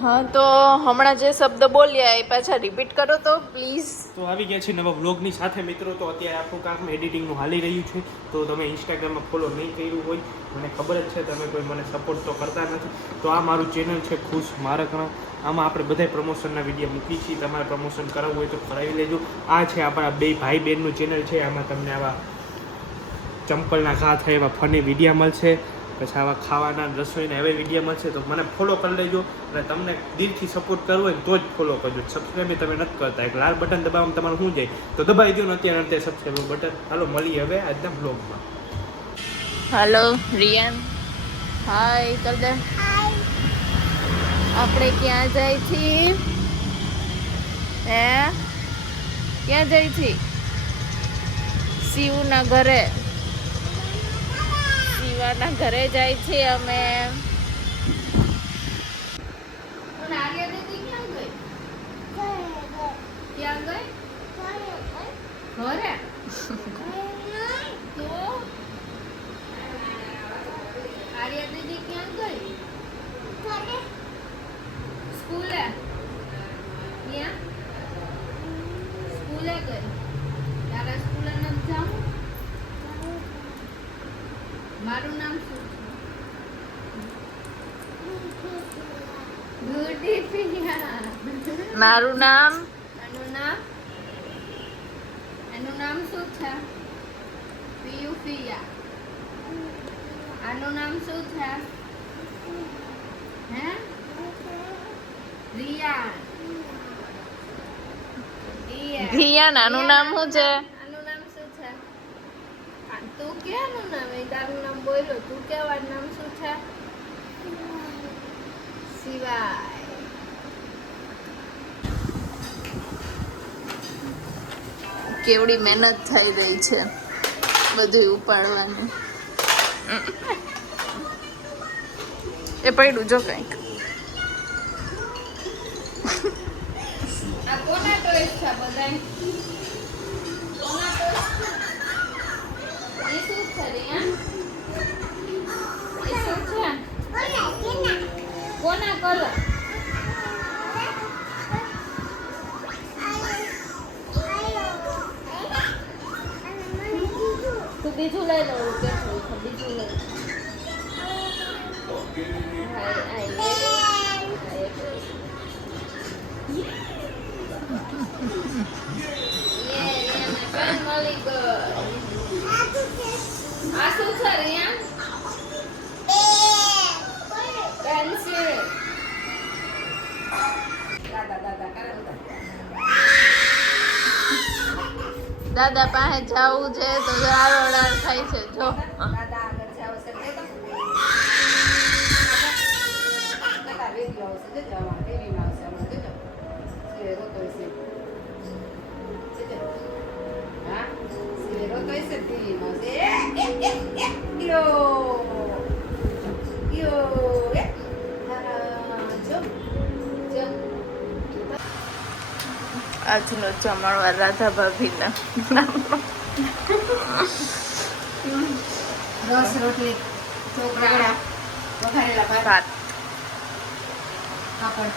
હા તો હમણાં જે શબ્દ બોલ્યા એ પાછા રિપીટ કરો તો પ્લીઝ. તો આવી ગયા છે નવા વ્લોગની સાથે મિત્રો. તો અત્યારે આપણું કામ એડિટિંગનું હાલી રહ્યું છે. તો તમે ઇન્સ્ટાગ્રામમાં ફોલો નહીં કર્યું હોય, મને ખબર જ છે તમે કોઈ મને સપોર્ટ તો કરતા નથી. તો આ મારું ચેનલ છે ખુશ મારકણા. આમાં આપણે બધા પ્રમોશનના વિડીયો મૂકી છીએ. તમારે પ્રમોશન કરાવવું હોય તો કરાવી લેજો. આ છે આપણા બે ભાઈ બહેનનું ચેનલ છે. આમાં તમને આવા ચંપલના ઘા થાય એવા ફની વિડીયા મળશે. પછી આવા ખાવાના રસોઈના એવા વિડીયો મળશે. તો મને ફોલો કરી લેજો. અને તમને દિલથી સપોર્ટ કરવો હોય તો જ ફોલો કરજો. સબસ્ક્રાઈબ તમે નથી કરતા. એક લાલ બટન દબાવવામાં તમારું શું જાય તો દબાવી દો ને અત્યારે સબસ્ક્રાઈબ બટન. હાલો મળીએ હવે આજના બ્લોગમાં. હાલો રિયાન, હાય કર દે. આપણે ક્યાં જાય છીએ? હે ક્યાં જાય છીએ? શિવના ઘરે. શિવાના ઘરે જાય છે અમે. ક્યાં ગઈ? ઘરે. તો આર્યા દીદી ક્યાં ગઈ? સ્કૂલે. ક્યાં? સ્કૂલે ગઈ. તારા સ્કૂલે નથી જાઉં? મારું નામ શું છે? ગુડી પિયા. મારું નામ? એનું નામ? એનું નામ શું છે? પિયુ પિયા. આનું નામ શું છે? હે? રિયાન. રિયાન. આનું નામ શું છે? આનું નામ શું છે? તું કેનું નામ? એ તારું નામ બોલ્યો. તું કેવા નામ શું છે? શિવાય. કેવડી મહેનત થઈ રહી છે બધું ઉપાડવાનું. એ પડ્યું જો કંઈક. આ કોના ટોયસ છે બધાય? કોના ટોયસ? એ શું છે રિયા? એ શું છે? કોના કલર? તું બીજું લઈ લો. બીજું લઈ. આ શું છે રિયા? પેન્સિલ. દાદા પાસે જવું છે તો આરોડાર થાય છે. જો આજનો જમણવાર રાધા ભાભીના રસ રોટલી ચોકડા વઘારેલા ભાત ભાત. પાપડ.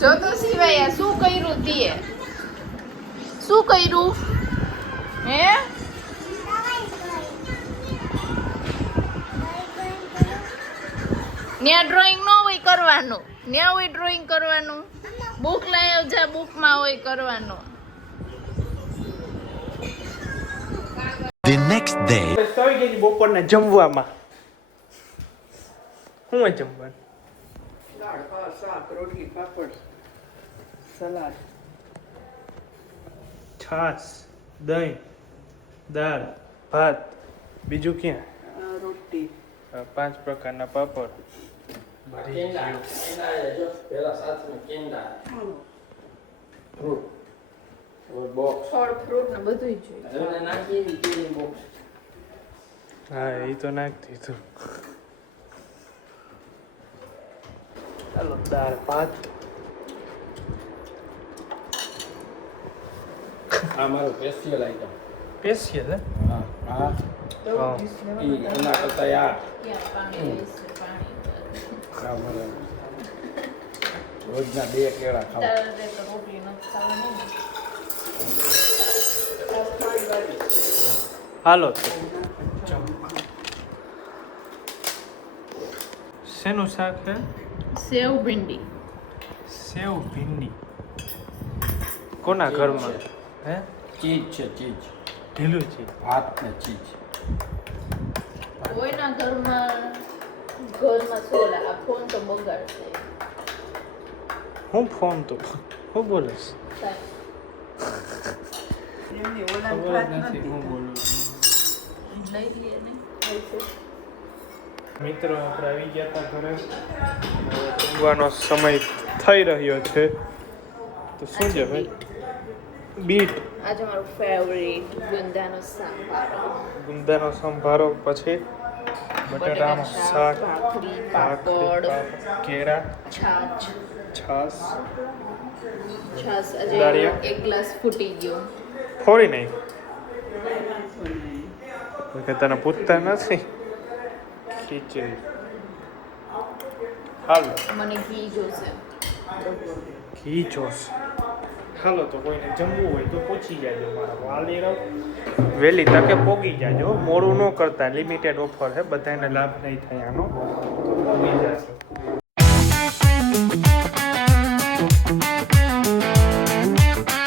જો તો સિવાય શું કર્યું તીએ? શું કર્યું? હે ન્યા ડ્રોઈંગ ન હોય કરવાનું. ન્યા હોય ડ્રોઈંગ કરવાનું. બુક લઈ આવજા. બુકમાં હોય કરવાનું. The next day. આવી ગઈ બપોરના જમવામાં. શું હોય જમવાનું? દાળ, ભાત, શાક, રોટલી, પાપડ, સલાડ, છાશ, દહીં, દાળ, ભાત. બીજું ક્યાં? રોટી. 5 પ્રકારના પાપડ. ભરી ગયું. ફળ ફ્રૂટ ને બધું જોઈએ. હા એ તો નાખી દીધું. ચાલો દાળ ભાત. આ મારું સ્પેશિયલ આઈટમ. સ્પેશિયલ હે? હા હા હા. એના કરતા યાર પાણી રોજના 2 કેળા ખાવ તારે તો રોટલી નથી ખાવાની ને. હાલો તો શેનું શાક છે સેવ ભીંડી. સેવ ભીંડી કોના ઘરમાં હે ચીજ છે ચીજ ઢીલું છે ભાત ને ચીજ કોઈના ઘરમાં સોલા આ ફોન તો બગાડશે. હું ફોન તો હું બોલીશ એમની ઓલા ખબર ભાત જ નથી નથી હું બોલું લઈ લઈએ ને. મિત્રો આપણે આવી ગયા હતા ઘરે ઊંઘવાનો સમય થઈ રહ્યો છે તો શું છે ભાઈ બીટ આજે મારું ફેવરેટ ગુંદાનો સંભારો. ગુંદાનો સંભારો પછી બટાટાનું શાક ભાખરી, ભાખરી, પાપડ, કેળા છાશ. છાસ છાશ આજે દાળિયા. એક ગ્લાસ ફૂટી ગયો. ફોડી નહીં કે તને પૂછતા નથી ખીચડી હાલો મને ઘી જોશે. ઘી જોશ હાલો તો કોઈને જમવું હોય તો પૂછી જાજો મારા વાલી રહો વહેલી તકે પોગી જાજો મોડું ન કરતા લિમિટેડ ઓફર છે બધાને લાભ નહીં થાય આનો તો આવી જશે